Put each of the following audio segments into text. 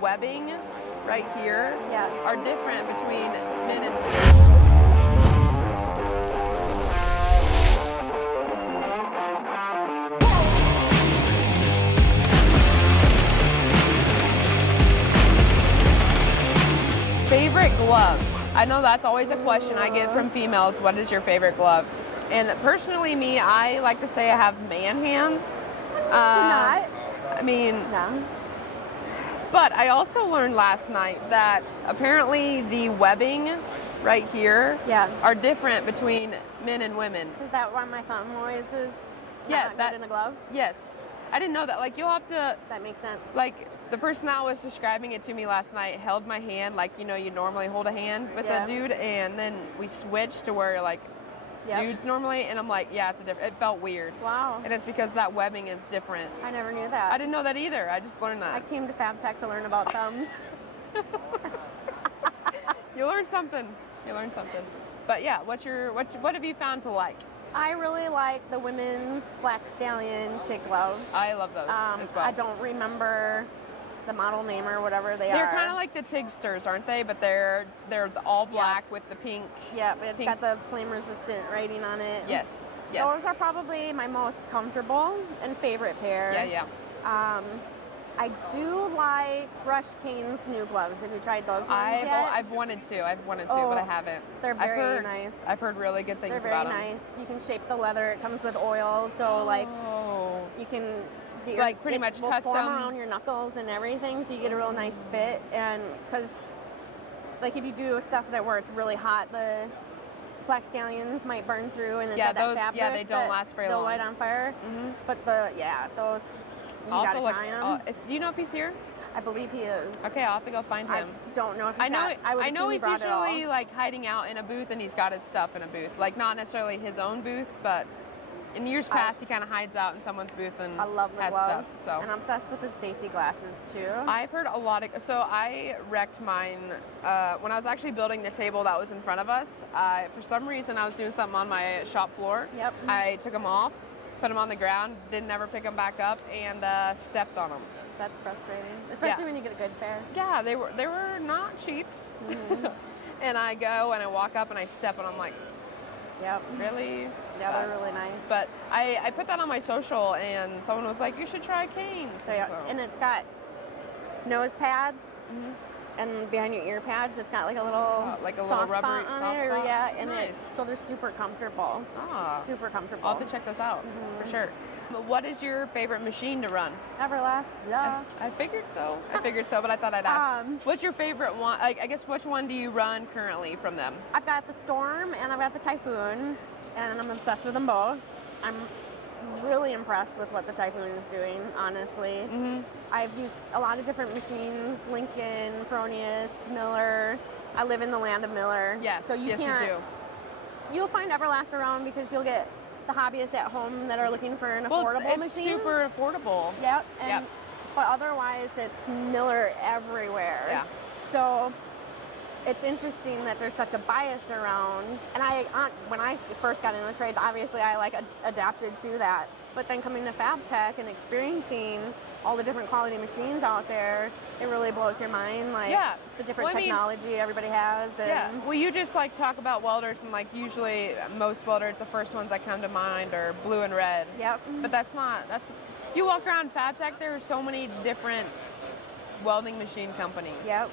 webbing right here are different between men and women. Favorite gloves? I know that's always a question I get from females. What is your favorite glove? And personally, me, I like to say I have man hands. Not. I mean, No. but I also learned last night that apparently the webbing right here are different between men and women. Is that why my thumb always is not good in a glove? Yes. I didn't know that. Like, you'll have to... That makes sense. Like, the person that was describing it to me last night held my hand like, you know, you normally hold a hand with a dude, and then we switched to where, like, dudes normally, and I'm like, yeah, it's a different... It felt weird. Wow. And it's because that webbing is different. I never knew that. I didn't know that either. I just learned that. I came to FABTECH to learn about thumbs. You learned something. You learned something. But yeah, what have you found to like? I really like the women's Black Stallion TIG gloves. I love those as well. I don't remember the model name or whatever they are. They're kind of like the Tigsters, aren't they? But they're all black with the pink. Yeah, it's got the flame resistant writing on it. Yes. Yes. Those are probably my most comfortable and favorite pair. Yeah. I do like Rush Kane's new gloves. Have you tried those ones yet? I've wanted to, but I haven't. They're very nice. I've heard really good things about them. They're very nice. You can shape the leather. It comes with oil, so like you can get your, pretty much will custom form around your knuckles and everything, so you get a real nice fit. And because like if you do stuff where it's really hot, the Black Stallions might burn through, and it's got that fabric. Yeah, they don't last very long. They'll light on fire. Mm-hmm. But those. You gotta try him. Do you know if he's here? I believe he is. Okay, I'll have to go find him. I don't know if he's I know he's usually like hiding out in a booth, and he's got his stuff in a booth. Like not necessarily his own booth, but in years past he kind of hides out in someone's booth and I love the has gloves, stuff. So and I'm obsessed with his safety glasses too. I've heard a lot of. So I wrecked mine when I was actually building the table that was in front of us. For some reason I was doing something on my shop floor. Yep. I took them off. Put them on the ground, didn't ever pick them back up, and stepped on them. That's frustrating, especially when you get a good pair. Yeah, they were not cheap. Mm-hmm. And I go and I walk up and I step and I'm like, yep, really? Yeah, they're really nice. But I put that on my social, and someone was like, you should try Kane's. And it's got nose pads. Mm-hmm. And behind your ear pads, it's got like a little rubbery spot on it, and nice. so they're super comfortable. Super comfortable. I'll have to check this out for sure. But what is your favorite machine to run? Everlast, duh. I figured so. But I thought I'd ask. What's your favorite one? I guess which one do you run currently from them? I've got the Storm and I've got the Typhoon, and I'm obsessed with them both. I'm really impressed with what the Typhoon is doing, honestly. Mm-hmm. I've used a lot of different machines, Lincoln, Fronius, Miller. I live in the land of Miller. Yes, so you do. You'll find Everlast around because you'll get the hobbyists at home that are looking for an affordable machine. It's super affordable. Yep. But otherwise, it's Miller everywhere. Yeah. So it's interesting that there's such a bias around, and when I first got into the trades, obviously I adapted to that. But then coming to FABTECH and experiencing all the different quality machines out there, it really blows your mind, the different technology everybody has. And well, you just talk about welders, and usually most welders, the first ones that come to mind are blue and red. Yep. But you walk around FABTECH, there are so many different welding machine companies. Yep.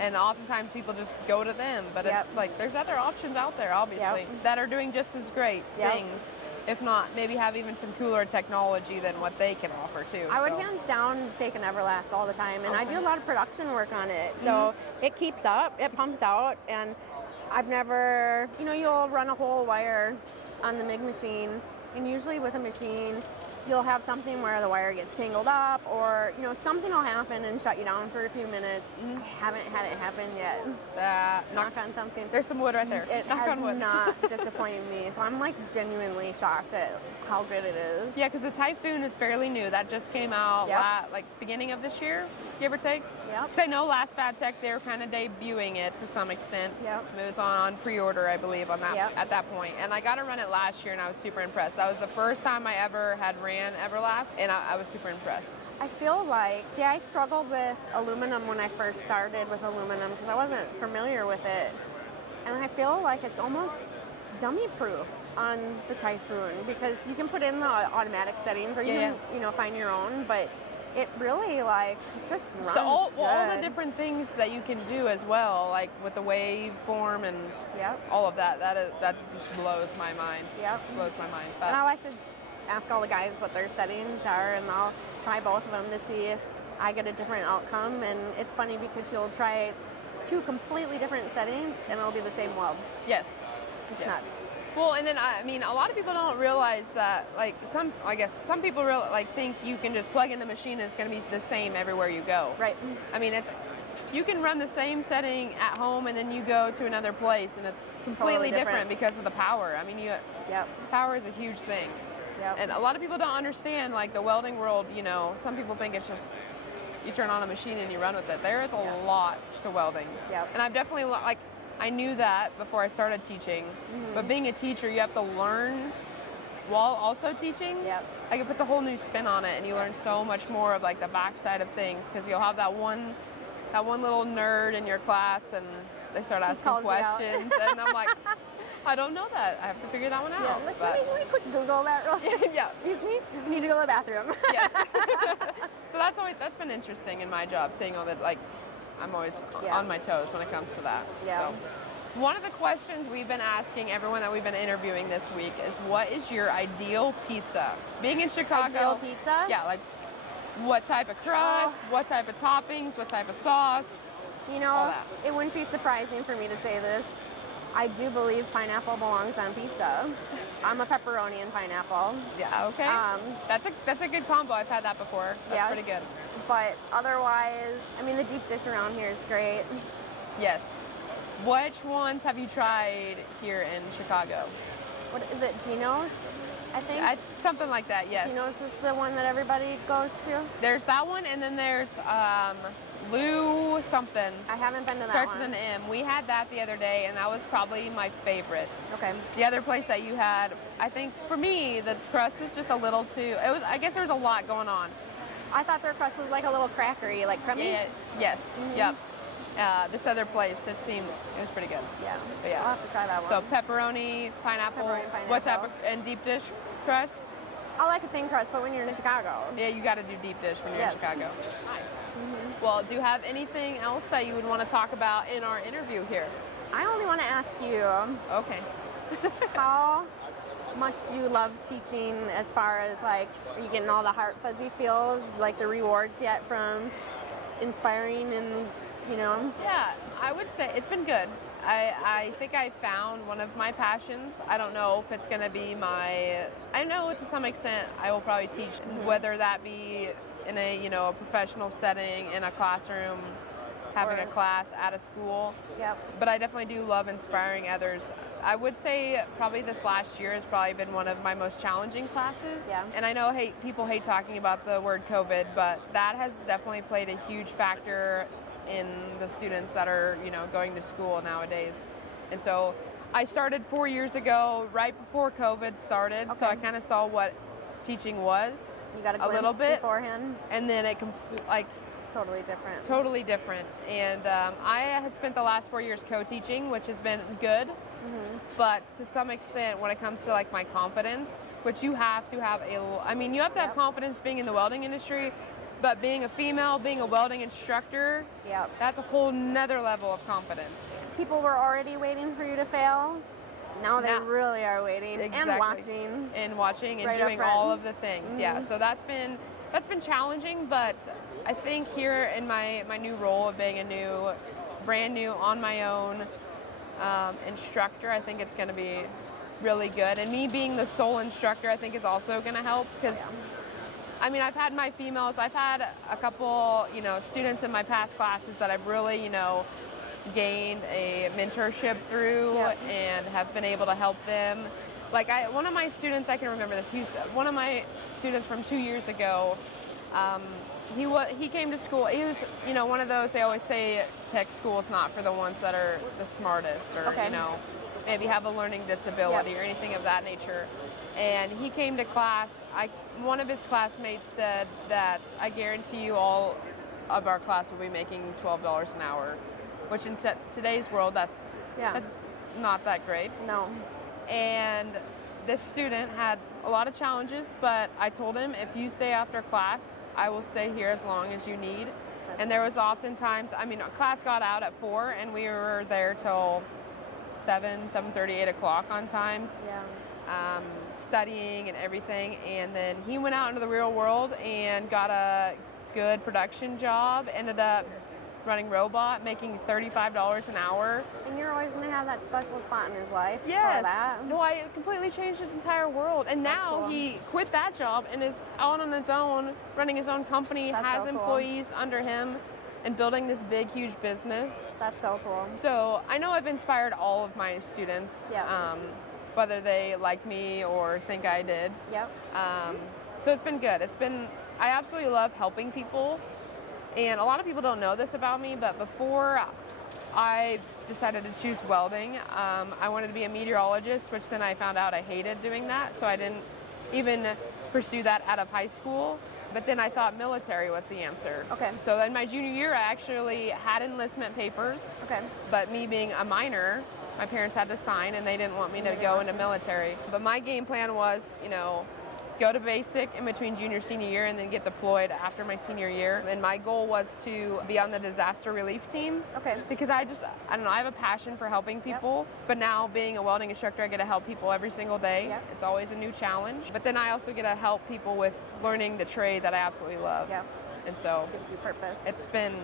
And oftentimes people just go to them, but it's there's other options out there, obviously, that are doing just as great things. If not, maybe have even some cooler technology than what they can offer too. I would hands down take an Everlast all the time, and I do a lot of production work on it, so it keeps up, it pumps out, and I've never, you'll run a whole wire on the MIG machine, and usually with a machine, you'll have something where the wire gets tangled up, or something will happen and shut you down for a few minutes. I haven't had it happen yet. Knock on something. There's some wood right there. It has not disappointed me, so I'm genuinely shocked at how good it is. Yeah, because the Typhoon is fairly new. That just came out beginning of this year, give or take. Yep. Because I know last FABTECH they were kind of debuting it to some extent. Yep. It was on pre-order, I believe, at that point. And I got to run it last year, and I was super impressed. That was the first time I ever had ran Everlast, and I was super impressed. I feel like, see, I struggled with aluminum when I first started with aluminum because I wasn't familiar with it. And I feel like it's almost dummy proof on the Typhoon because you can put in the automatic settings or you can, you know, find your own, but it really like just runs all good. the different things that you can do as well, like with the waveform and all of that. That just blows my mind. Blows my mind. But and I like to ask all the guys what their settings are, and I'll try both of them to see if I get a different outcome. And it's funny because you'll try 2 completely different settings, and it'll be the same weld. Yes. It's nuts. Well, and then I mean, a lot of people don't realize that, like some people think you can just plug in the machine and it's going to be the same everywhere you go. Right. I mean, you can run the same setting at home and then you go to another place and it's completely Totally different because of the power. I mean, power is a huge thing. And a lot of people don't understand, like the welding world, you know, some people think it's just you turn on a machine and you run with it. There is a lot to welding. And I've definitely, like, I knew that before I started teaching, but being a teacher, you have to learn while also teaching. Like it puts a whole new spin on it, and you learn so much more of like the backside of things because you'll have that one little nerd in your class, and they start asking questions, and I'm like, I don't know that. I have to figure that one out. Let me quick Google that real quick. Excuse me, I need to go to the bathroom. Yes. So that's been interesting in my job, seeing all that, like. I'm always on my toes when it comes to that. So, one of the questions we've been asking everyone that we've been interviewing this week is, what is your ideal pizza? Being in Chicago. Ideal pizza? Yeah, like what type of crust, what type of toppings, what type of sauce. You know, it wouldn't be surprising for me to say this. I do believe pineapple belongs on pizza. I'm a pepperoni and pineapple. Yeah, okay. That's a good combo. I've had that before. That's pretty good. But otherwise, I mean, the deep dish around here is great. Yes. Which ones have you tried here in Chicago? What is it, Gino's? I think? Something like that, yes. Gino's is the one that everybody goes to? There's that one, and then there's Lou something. I haven't been to that Starts one. with an M. We had that the other day, and that was probably my favorite. Okay. The other place that you had, I think for me, the crust was just a little too, I guess there was a lot going on. I thought their crust was like a little crackery, like crummy. Yes. Yep. This other place, it was pretty good. Yeah. But yeah. I'll have to try that one. So pepperoni, pineapple. What type of, and deep dish crust? I like a thin crust, but when you're in Chicago. Yeah, you got to do deep dish when you're in Chicago. Nice. Well, do you have anything else that you would want to talk about in our interview here? I only want to ask you. Okay. How much do you love teaching as far as like, are you getting all the heart fuzzy feels, like the rewards yet from inspiring and, you know? Yeah, I would say it's been good. I think I found one of my passions. I don't know if it's going to be I know to some extent I will probably teach, whether that be in a, a professional setting, in a classroom, having a class at a school. But I definitely do love inspiring others. I would say probably this last year has probably been one of my most challenging classes. And I know people hate talking about the word COVID, but that has definitely played a huge factor in the students that are, going to school nowadays. And so I started 4 years ago, right before COVID started. So I kind of saw what teaching was. You got a little bit beforehand. And then it totally different. Totally different. And I have spent the last 4 years co-teaching, which has been good. But to some extent, when it comes to like my confidence, which you have to have you have to have confidence being in the welding industry, but being a female, being a welding instructor, that's a whole nother level of confidence. People were already waiting for you to fail. Now they really are waiting and watching and doing all of the things. So that's been challenging, but I think here in my new role of being brand new on my own instructor, I think it's going to be really good. And me being the sole instructor, I think is also going to help because I've had my females, I've had a couple, students in my past classes that I've really, gained a mentorship through and have been able to help them. Like one of my students, I can remember this, one of my students from 2 years ago, he came to school, he was, one of those, they always say tech school is not for the ones that are the smartest or, maybe have a learning disability or anything of that nature. and he came to class. One of his classmates said that I guarantee you all of our class will be making $12 an hour, which in today's world, that's not that great. No. And this student had a lot of challenges, but I told him, if you stay after class, I will stay here as long as you need. And there was oftentimes, class got out at 4, and we were there till 7:30, 8 o'clock on times, studying and everything. And then he went out into the real world and got a good production job, ended up running robot, making $35 an hour. And you're always going to have that special spot in his life. Yes. For that. Well, it completely changed his entire world. And now he quit that job and is out on his own, running his own company, has employees under him, and building this big, huge business. That's so cool. So I know I've inspired all of my students, whether they like me or think I did. Yep. So it's been good. I absolutely love helping people. And a lot of people don't know this about me, but before I decided to choose welding, I wanted to be a meteorologist, which then I found out I hated doing that, so I didn't even pursue that out of high school. But then I thought military was the answer. Okay. So in my junior year, I actually had enlistment papers. Okay. But me being a minor, my parents had to sign, and they didn't want me to go into military. But my game plan was, go to basic in between junior, senior year, and then get deployed after my senior year. And my goal was to be on the disaster relief team. Okay. Because I don't know, I have a passion for helping people, but now being a welding instructor, I get to help people every single day. Yep. It's always a new challenge. But then I also get to help people with learning the trade that I absolutely love. Yep. And so gives you purpose. It's been,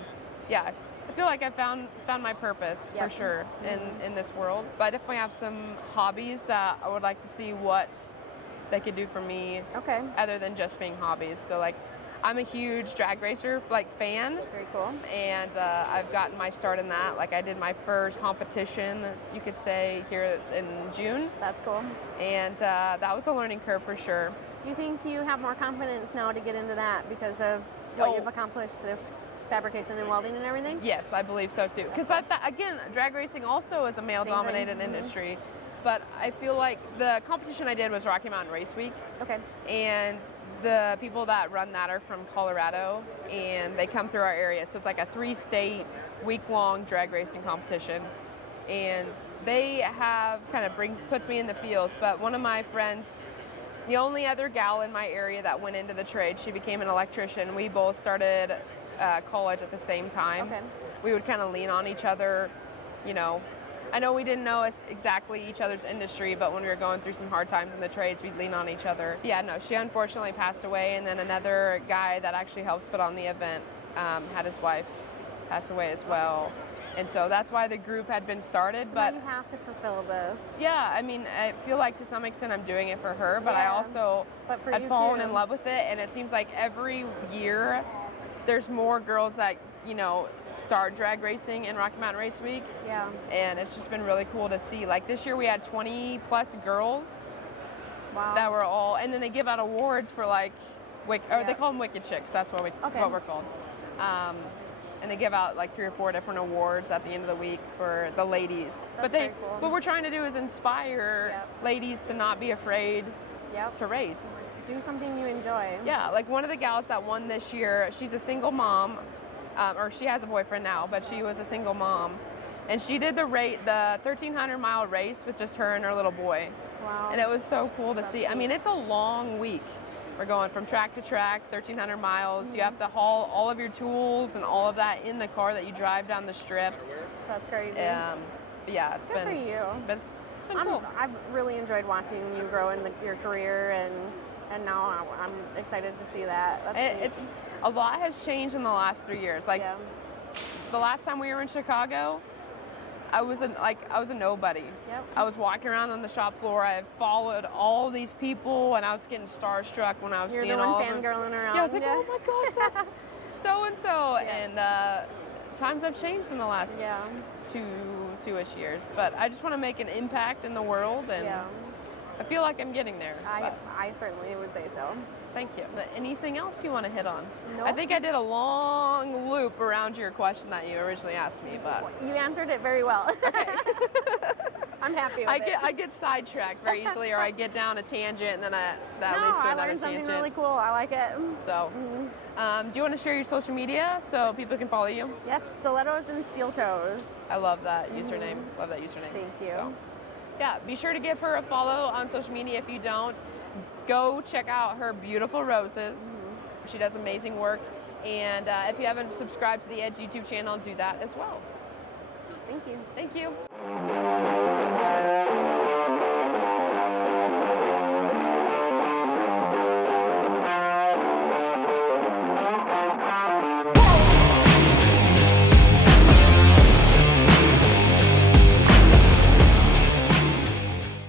I feel like I found my purpose for sure in this world. But I definitely have some hobbies that I would like to see what they could do for me other than just being hobbies. So I'm a huge drag racer fan. Very cool. And I've gotten my start in that. I did my first competition, you could say, here in June. That's cool. And that was a learning curve for sure. Do you think you have more confidence now to get into that because of what you've accomplished with fabrication and welding and everything? Yes, I believe so too. Because again, drag racing also is a male-dominated industry. But I feel like the competition I did was Rocky Mountain Race Week. Okay. And the people that run that are from Colorado, and they come through our area. So it's like a 3-state, week-long drag racing competition. And they have puts me in the fields. But one of my friends, the only other gal in my area that went into the trade, she became an electrician. We both started college at the same time. Okay. We would kind of lean on each other, I know we didn't know exactly each other's industry, but when we were going through some hard times in the trades, we'd lean on each other. Yeah, no, she unfortunately passed away, and then another guy that actually helps put on the event had his wife pass away as well. And so that's why the group had been started. So but you have to fulfill this. Yeah, I feel like to some extent I'm doing it for her, but I also had fallen in love with it, and it seems like every year there's more girls that, start drag racing in Rocky Mountain Race Week. Yeah. And it's just been really cool to see. This year we had 20 plus girls. Wow. That were all, and then they give out awards for they call them Wicked Chicks. That's what we're called. And they give out 3 or 4 different awards at the end of the week for the ladies. That's very cool. What we're trying to do is inspire ladies to not be afraid to race. Do something you enjoy. Yeah, one of the gals that won this year, she's a single mom. Or she has a boyfriend now, but she was a single mom. And she did the 1,300-mile race with just her and her little boy. Wow. And it was so cool to see. Cool. It's a long week. We're going from track to track, 1,300 miles. You have to haul all of your tools and all of that in the car that you drive down the strip. That's crazy. It's good been... for you. But it's been cool. I've really enjoyed watching you grow in your career, and now I'm excited to see that. It's a lot has changed in the last 3 years. The last time we were in Chicago, I was a nobody. Yep. I was walking around on the shop floor. I followed all these people, and I was getting starstruck when I was seeing all of them. You're the one fangirling around. Yeah, I was like, oh my gosh, that's so and so. And times have changed in the last two-ish years. But I just want to make an impact in the world, and I feel like I'm getting there. I certainly would say so. Thank you. Anything else you want to hit on? Nope. I think I did a long loop around your question that you originally asked me, but you answered it very well. Okay. I'm happy with it. I get sidetracked very easily, or I get down a tangent, and then that No, leads to I another learned something tangent. really cool. I like it. So, do you want to share your social media so people can follow you? Yes, stilettos and steel toes. I love that username. Love that username. Thank you. So, yeah, be sure to give her a follow on social media if you don't. Go check out her beautiful roses. She does amazing work. And if you haven't subscribed to the Edge YouTube channel, do that as well. Thank you. Thank you.